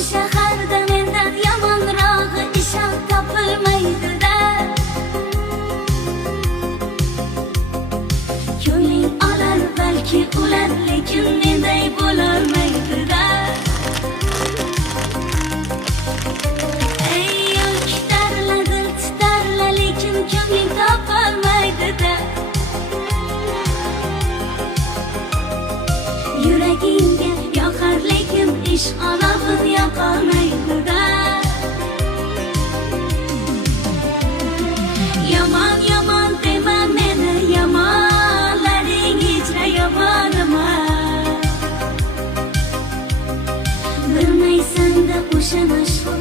shaharda mendan yomonrog'i ishon topilmaydi-da. Ko'ngling olar balki ular, lekin menday bo'lolmaydi-da. Ey yo'q tarladi titarla, lekin ko'ngling topolmaydi-da. Yuragingga yoqar lekin ishq olog'in yoqolmaydi-da. Yomon yomon dema meni, yomonlaring hechra yomon emas. Bilmaysan-da o'sha mashhur